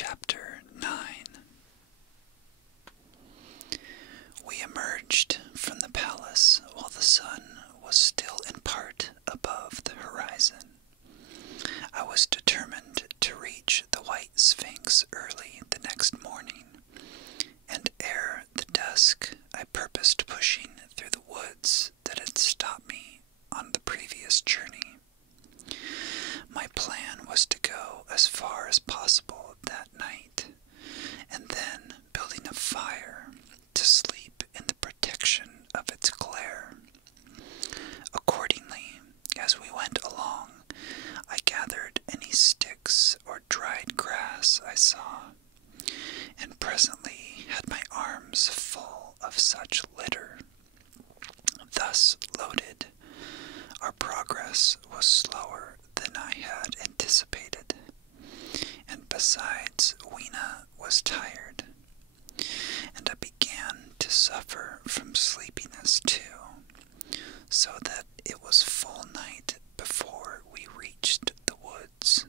Chapter 9. We emerged from the palace while the sun was still in part above the horizon. I was determined to reach the White Sphinx early the next morning, and ere the dusk I purposed pushing through the woods that had stopped me on the previous journey. My plan was to go as far as possible that night, and then building a fire to sleep in the protection of its glare. Accordingly, as we went along, I gathered any sticks or dried grass I saw, and presently had my arms full of such litter. Thus loaded, our progress was slower than I had anticipated, and besides, Weena was tired, and I began to suffer from sleepiness too, so that it was full night before we reached the woods.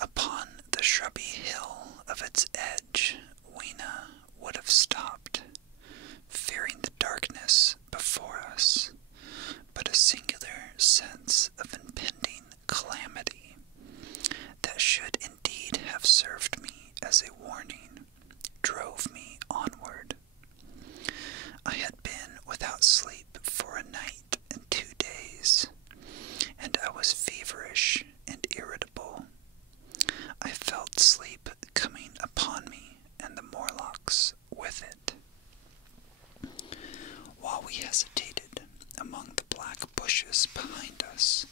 Upon the shrubby hill of its edge, Weena would have stopped, fearing the darkness before us, but a singular sense of impending calamity that should indeed have served me as a warning drove me onward. I had been without sleep for a night and 2 days, and I was feverish and irritable. I felt sleep coming upon me, and the Morlocks with it. While we hesitated among the black bushes behind us,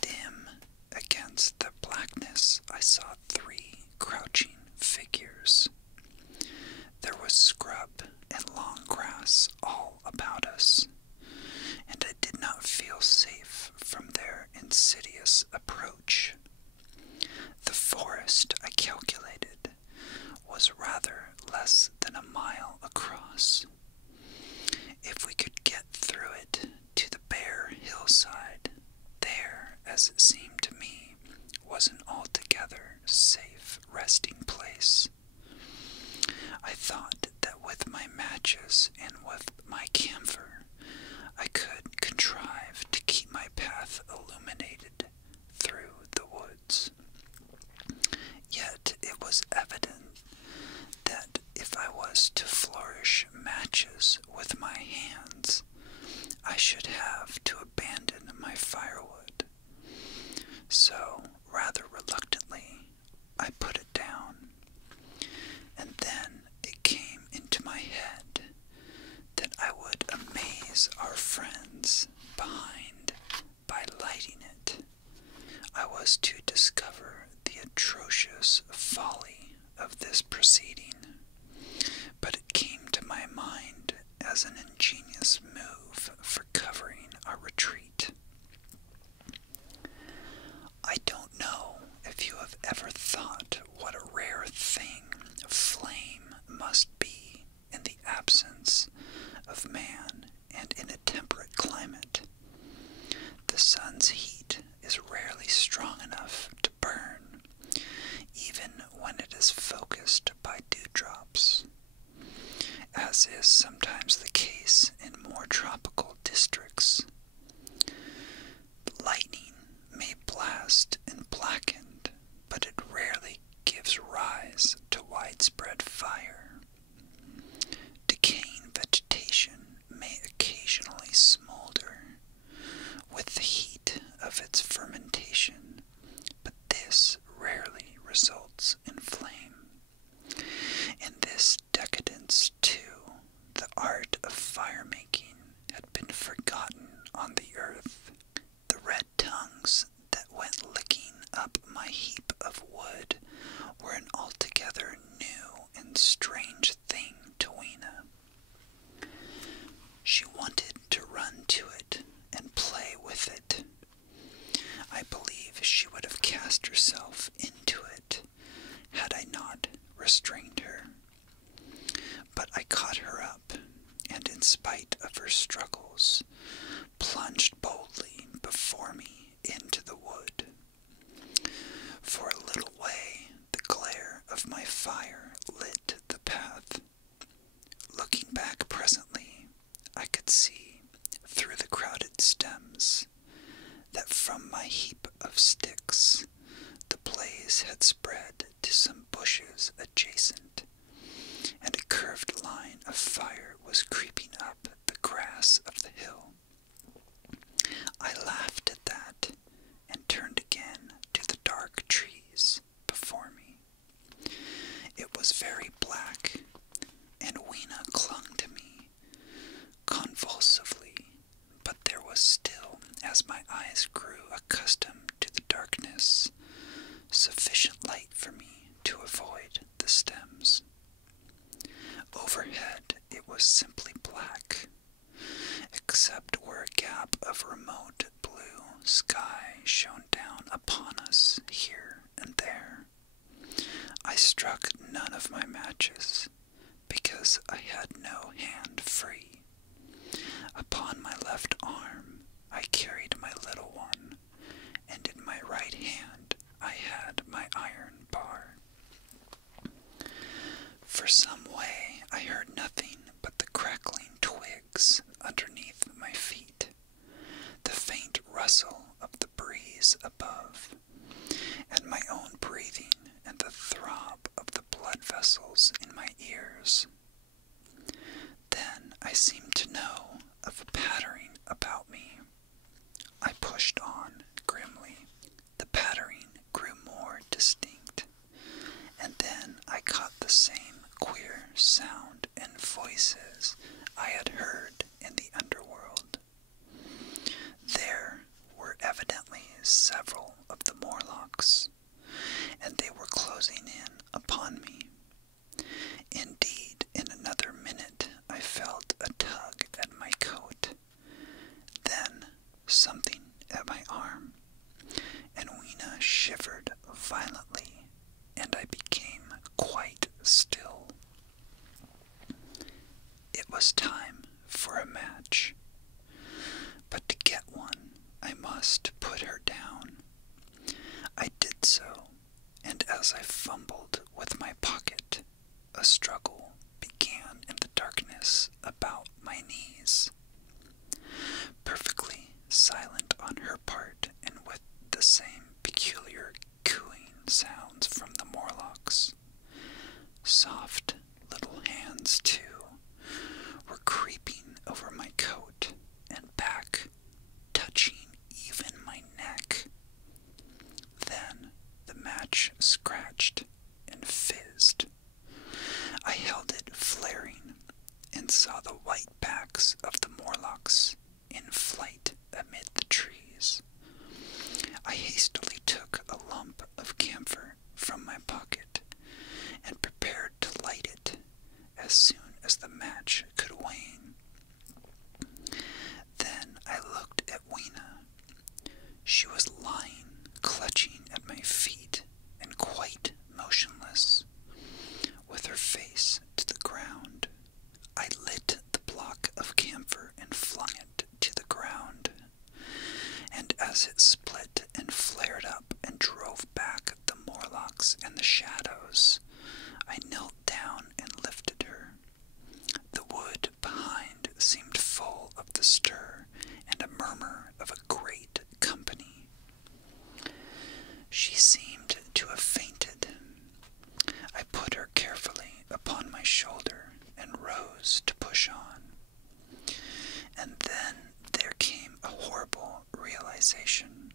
dim against the blackness I saw 3 crouching figures. There was scrub and long grass all about us, and I did not feel safe from their insidious approach. The forest, I calculated, was rather less than a mile across. If we could get through it to the bare hillside, there, as it seemed to me, was an altogether safe resting place. I thought that with my matches and with my camphor, I could contrive to keep my path illuminated through the woods. Yet it was evident that if I was to flourish matches with my hands, I should have to abandon my firewood. So, rather reluctantly, I put it down, and then it came into my head that I would amaze our friends behind by lighting it. I was to discover the atrocious folly of this proceeding, but it came to my mind as an ingenious move for covering our retreat. I don't know if you have ever thought what a rare thing flame must be in the absence of man and in a temperate climate. The sun's heat is rarely strong enough to burn, even when it is focused by dewdrops, as is sometimes the case in more tropical districts. Lightning may blast and blacken, but it rarely gives rise to widespread fire. Decaying vegetation may occasionally smolder with the heat of its fermentation, but this rarely results in flame. In this decadence, too, the art of fire-making had been forgotten on the earth. The red tongues that went licking up my heap of wood were an altogether new and strange thing to Weena. She wanted to run to it and play with it. I believe she would have cast herself into it had I not restrained her. But I caught her up, and in spite of her struggles, plunged boldly before me into the wood. For a little way, that from my heap of sticks the blaze had spread to some bushes adjacent, and a curved line of fire was creeping up the grass of the hill. I laughed at that, and turned again to the dark trees before me. It was very black, and Weena clung to me convulsively, but there was still, as my eyes grew accustomed to the darkness, sufficient light for me to avoid the stems. Overhead it was simply black, except where a gap of remote blue sky shone down upon us here and there. I struck none of my matches, because I had no hand free. Upon my left arm I carried my little one, and in my right hand I had my iron bar. For some way I heard nothing but the crackling twigs underneath my feet, the faint rustle of the breeze above, and my own breathing and the throb of the blood vessels in my ears. Then I seemed to know of a pattering about me. I pushed on grimly. The pattering grew more distinct, and then I caught the same queer sound and voices I had heard in the underworld. There were evidently several of the Morlocks, and they were closing in upon me. Indeed, in another minute I felt a tug at my coat, then something at my arm, and Weena shivered violently, and I became quite still. It was time for a match, but to get one I must put her down. I did so, and as I fumbled with my pocket, a struggle began in the darkness about my knees. Perfectly silent on her part, and with the same peculiar cooing sounds from the Morlocks. Soft little hands, too, were creeping over my coat and back, touching even my neck. Then the match scratched and fizzed. I held it flaring and saw the white backs of the Morlocks in flight amid the trees. I hastily took a lump of camphor from my pocket and prepared to light it as soon as the match could wane. Then I looked at Weena. She was lying, clutching at my feet, and quite motionless, with her face to the ground. I lit the block of camphor and flung it to the ground, and as it split and flared up and drove back the Morlocks and the shadows, I knelt down and lifted her. The wood behind seemed full of the stir and a murmur of a great company. She seemed to have fainted. I put her carefully upon my shoulder and rose to push on. And then there came a horrible realization.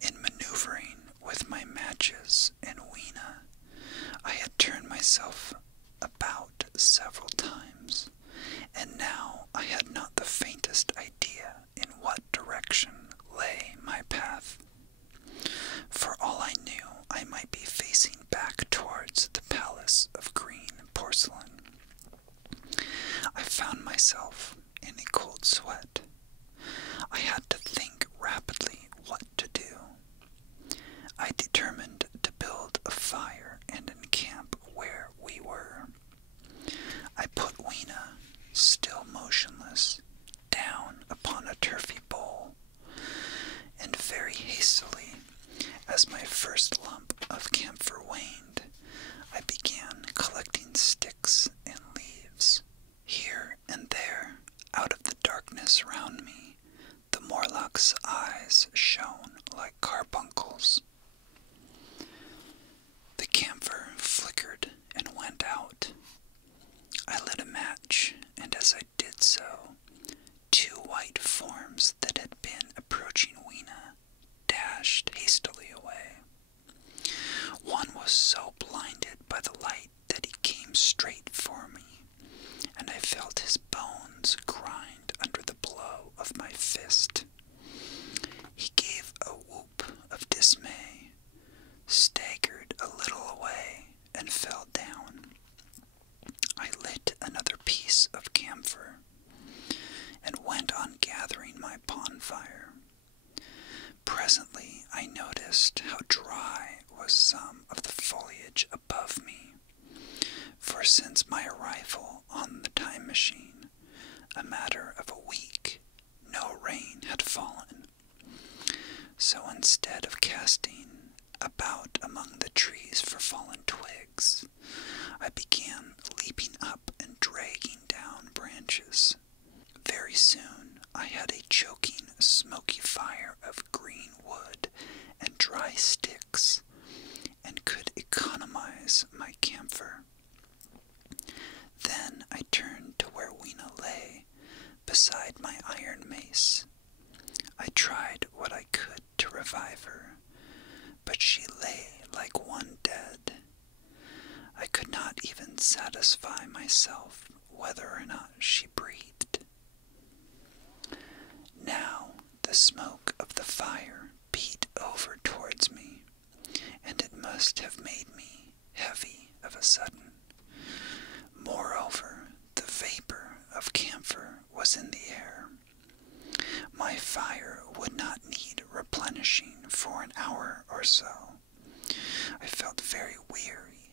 In maneuvering with my matches and Weena, I had turned myself about several times, and now I had not the faintest idea in what direction lay my path. For all I knew, I might be facing back towards the palace of green porcelain. I found myself in a cold sweat. I had to think Morlock's eyes shone like carbuncles. The camphor flickered and went out. I lit a match, and as I did so, two white forms that had been approaching Weena dashed hastily away. One was so blinded by the light that he came straight for me, and I felt his bones grind under the blow of my fist. He gave a whoop of dismay, staggered a little away, and fell down. I lit another piece of camphor and went on gathering my bonfire. Presently I noticed how dry was some of the foliage above me, for since my arrival on the time machine, a matter of a week, no rain had fallen. So instead of casting about among the trees for fallen twigs, I began leaping up and dragging down branches. Very soon I had a choking, smoky fire of green wood and dry sticks, and could economize my camphor. Then I turned to where Weena lay, beside my iron mace. I tried what I could to revive her, but she lay like one dead. I could not even satisfy myself whether or not she breathed. Now the smoke of the fire beat over towards me, and it must have made me heavy of a sudden. Moreover, the vapor of camphor was in the air. My fire would not need replenishing for an hour or so. I felt very weary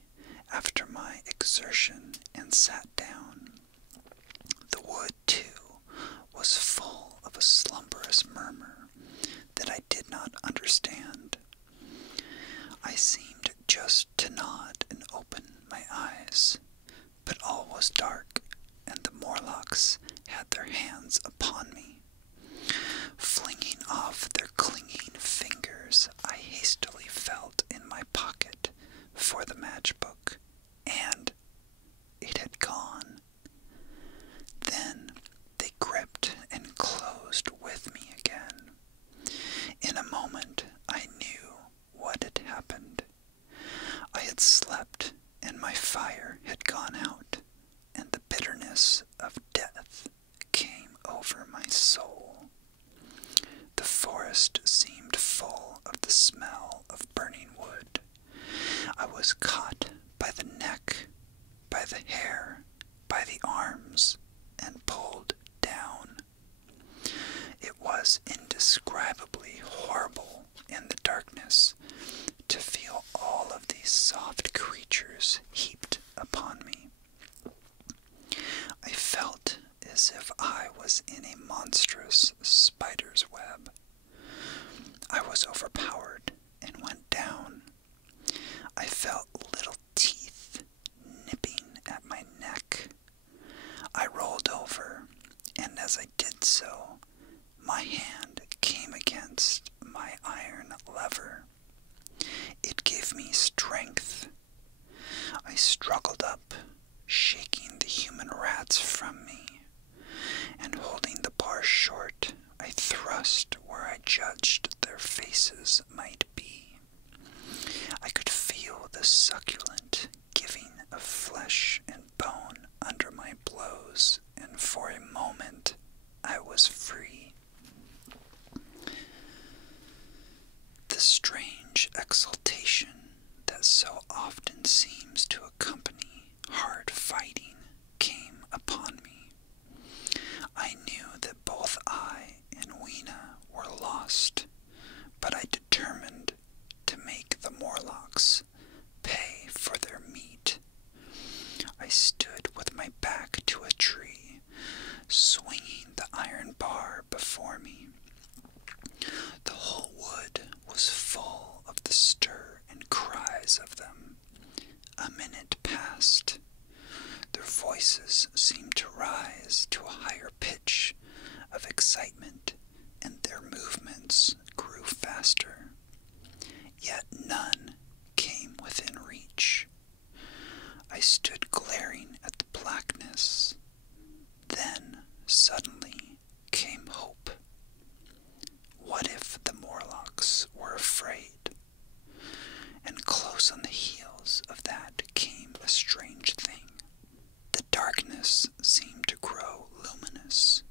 after my exertion and sat down. The wood, too, was full of a slumberous murmur that I did not understand. I seemed just to nod and open my eyes, but all was dark, and the Morlocks had their hands upon me. Flinging off their clinging fingers, I hastily felt in my pocket for the matchbook, and it had gone. Then they gripped and closed with me again. In a moment I knew what had happened. I had slept, and my fire had gone out, and the bitterness of death came over my soul. The forest seemed full of the smell of burning wood. I was caught by the neck, by the hair, by the arms, and pulled down. It was indescribably horrible in the darkness to feel all of these soft creatures heaped upon me. I felt as if I was in a monstrous spider's web. I was overpowered and went down. I felt little teeth nipping at my neck. I rolled over, and as I did so, my hand came against my iron lever. It gave me strength. I struggled up, shaking the human rats from me, and holding the bar short, I thrust where I judged their faces might be. I could feel the succulent giving of flesh and bone under my blows, and for a moment I was free. The strange exultation that so often seems to accompany hard fighting came upon me. I knew that both I and Weena were lost, but I determined to make the Morlocks pay for their meat. I stood with my back to a tree, swinging the iron bar before me. The whole wood was full of the stir and cries of them. A minute passed. Their voices seemed to rise to a higher pitch of excitement, and their movements sounds grew faster, yet none came within reach. I stood glaring at the blackness. Then, suddenly, came hope. What if the Morlocks were afraid? And close on the heels of that came a strange thing. The darkness seemed to grow luminous.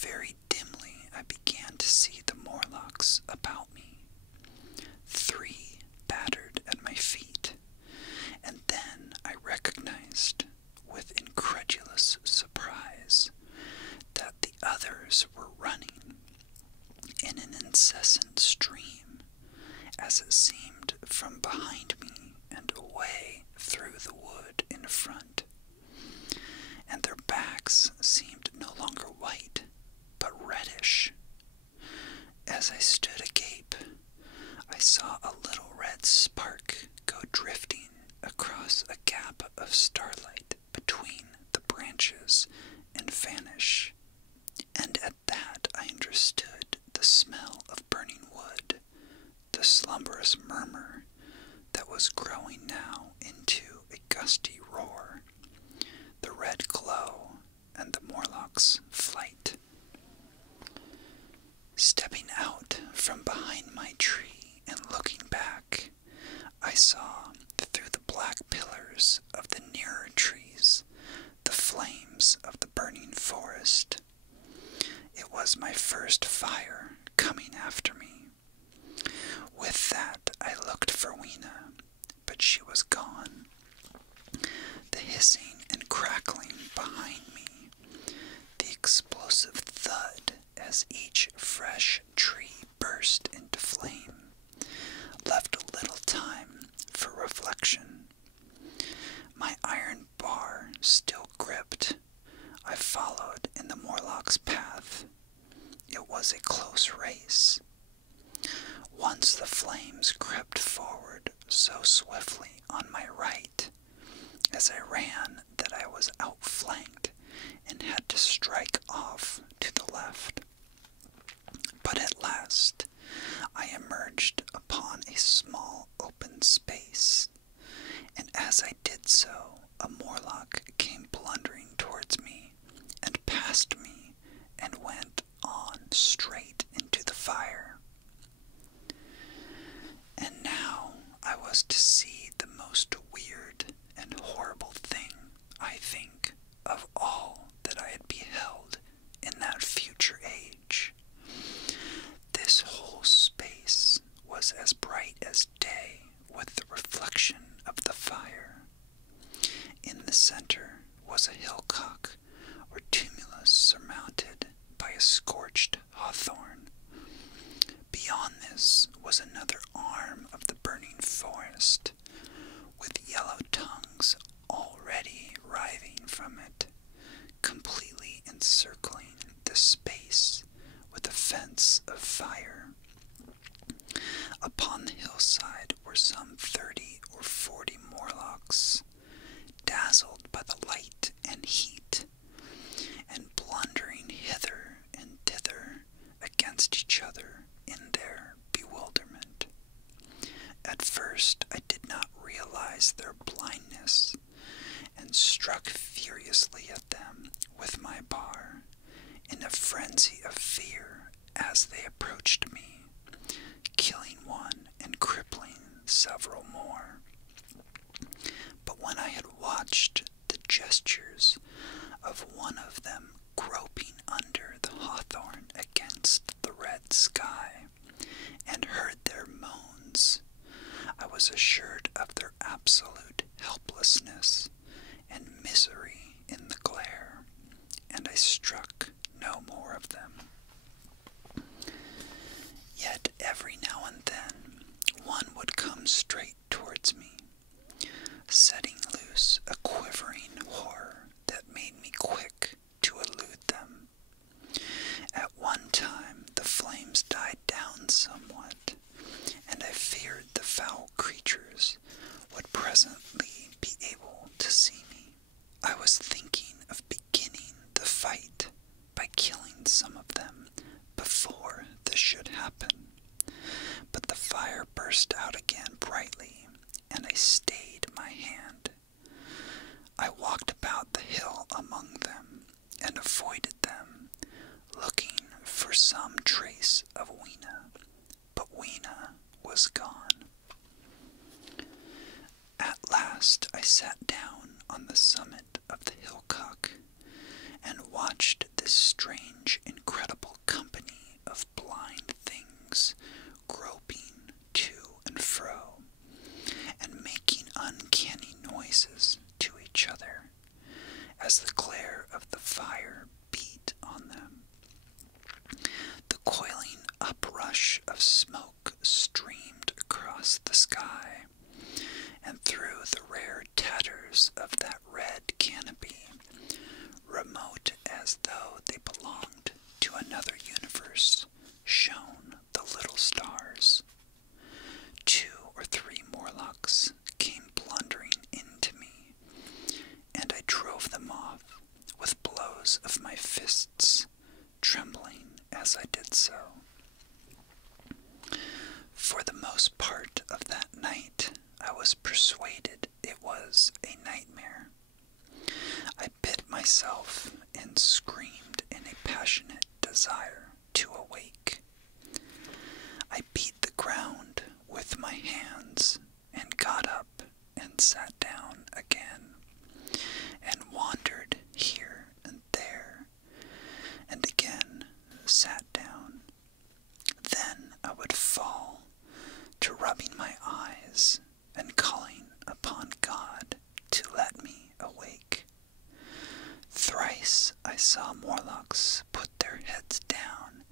Very dimly I began to see the Morlocks about me. 3 battered at my feet, and then I recognized, with incredulous surprise, that the others were running in an incessant stream, as it seemed, from behind me and away through the wood in front. And their backs seemed no longer white, but reddish. As I stood agape, I saw a little red spark go drifting across a gap of starlight between the branches and vanish. And at that I understood the smell of burning wood, the slumberous murmur that was growing now into a gusty roar, the red glow, and the Morlock's flight. Stepping out from behind my tree and looking back, I saw, through the black pillars of the nearer trees, the flames of the burning forest. It was my first fire coming after me. With that, I looked for Weena, but she was gone. The hissing and crackling behind me, the explosive thud as each fresh tree burst into flame, left little time for reflection. My iron bar still gripped, I followed in the Morlock's path. It was a close race. Once the flames crept forward so swiftly on my right, as I ran, that I was outflanked and had to strike off to the left. But at last, I emerged upon a small open space, and as I did so, a Morlock came blundering towards me and passed me and went on straight into the fire. And now I was to see the most weird and horrible thing, I think, of all that I had beheld in that future age. This whole space was as bright as day with the reflection of the fire. In the center was a hillcock or tumulus surmounted by a scorched hawthorn. Beyond this was another arm of the burning forest, with yellow tongues already writhing from it, completely encircling the space with a fence of fire. Upon the hillside were some 30 or 40 Morlocks, dazzled by the light and heat, and blundering hither and thither against each other in their bewilderment. At first I did not realize their blindness, and struck furiously at them with my bar, in a frenzy of fear as they approached me, killing one and crippling several more. But when I had watched the gestures of one of them groping under the hawthorn against the red sky, and heard their moans, I was assured of their absolute helplessness and misery in the glare, and I struck no more of them. Yet every now and then one would come straight towards me, setting loose a quivering horror that made me quick to elude them. At one time the flames died down somewhat, and I feared the foul creatures would presently be able to see me. I was thinking of beginning the fight by killing some of them before this should happen. But the fire burst out again brightly, and I stayed my hand. I walked about the hill among them, and avoided them, looking for some trace of Weena, but Weena was gone. At last I sat down on the summit of the hillcock, and watched this strange, incredible company of blind things groping to and fro, and making uncanny noises to each other as the glare of the fire beat on them. The coiling uprush of smoke streamed across the sky, and through the rare tatters of that red canopy, remote as though they belonged to another universe, shone the little stars. 2 or 3 Morlocks came blundering into me, and I drove them off with blows of my fists, trembling as I did so. For the most part of that night, I was persuaded it was a nightmare. I bit myself and screamed in a passionate desire to awake. I beat the ground with my hands and got up and sat down again, and wandered here and there, and again sat down. Then I would fall to rubbing my eyes and calling upon God to let me awake. Thrice I saw Morlocks put their heads down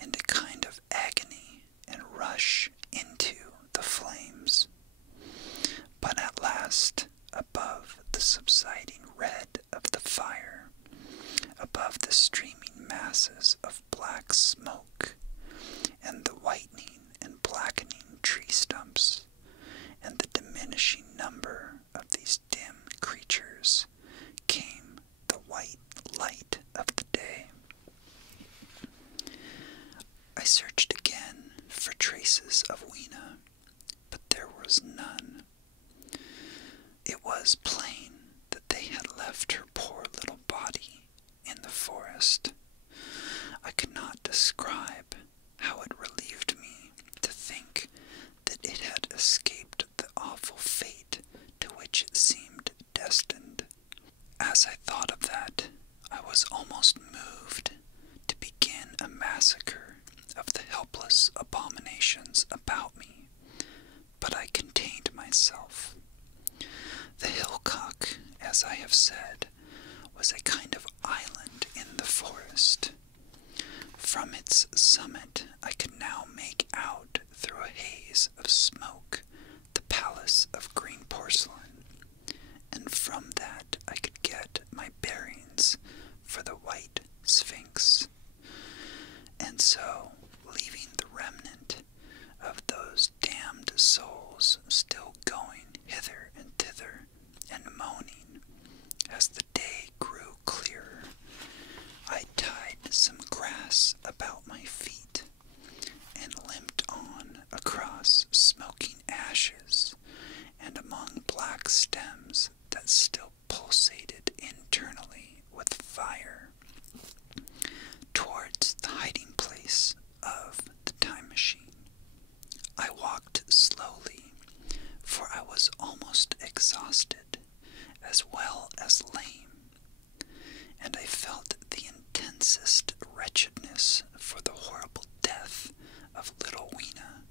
in a kind of agony and rush into the flames. But at last, above the subsiding red of the fire, above the streaming masses of black smoke, and the whitening and blackening tree stumps, and the diminishing number of these dim creatures, came the white light of the day. I searched again for traces of Weena, but there was none. It was plain that they had left her poor little body in the forest. I could not describe how it relieved me to think that it had escaped the awful fate to which it seemed destined. As I thought of that, I was almost moved to begin a massacre of the helpless abominations about me, but I contained myself. The hillcock, as I have said, was a kind of island in the forest. From its summit I could now make out, through a haze of smoke, the palace of green porcelain, and from that I could get my bearings for the white sphinx. And so, leaving the remnant of those damned souls still going hither and thither, and moaning, as the day grew clearer, I tied some grass about my feet, and limped on across smoking ashes, and among black stems that still pulsated internally with fire, towards the hiding place of the time machine. I walked slowly, for I was almost exhausted, as well as lame, and I felt the intensest wretchedness for the horrible death of little Weena.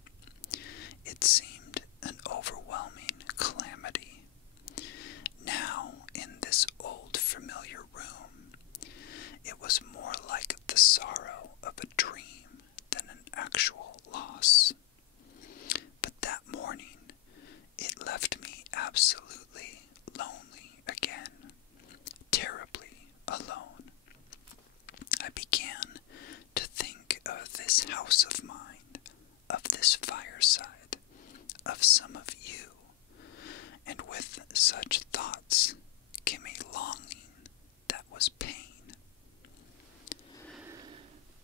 It seemed an overwhelming calamity. Now, in this old familiar room, it was more like the sorrow of a dream than an actual loss. But that morning, it left me absolutely lonely again, terribly alone. I began to think of this house of mine, of this fireside, of some of you, and with such thoughts came a longing that was pain.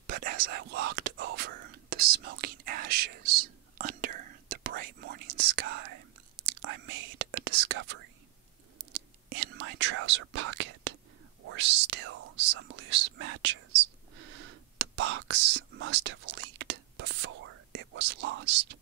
But as I walked over the smoking ashes under the bright morning sky, I made a discovery. In my trouser pocket were still some loose matches. The box must have leaked before it was lost.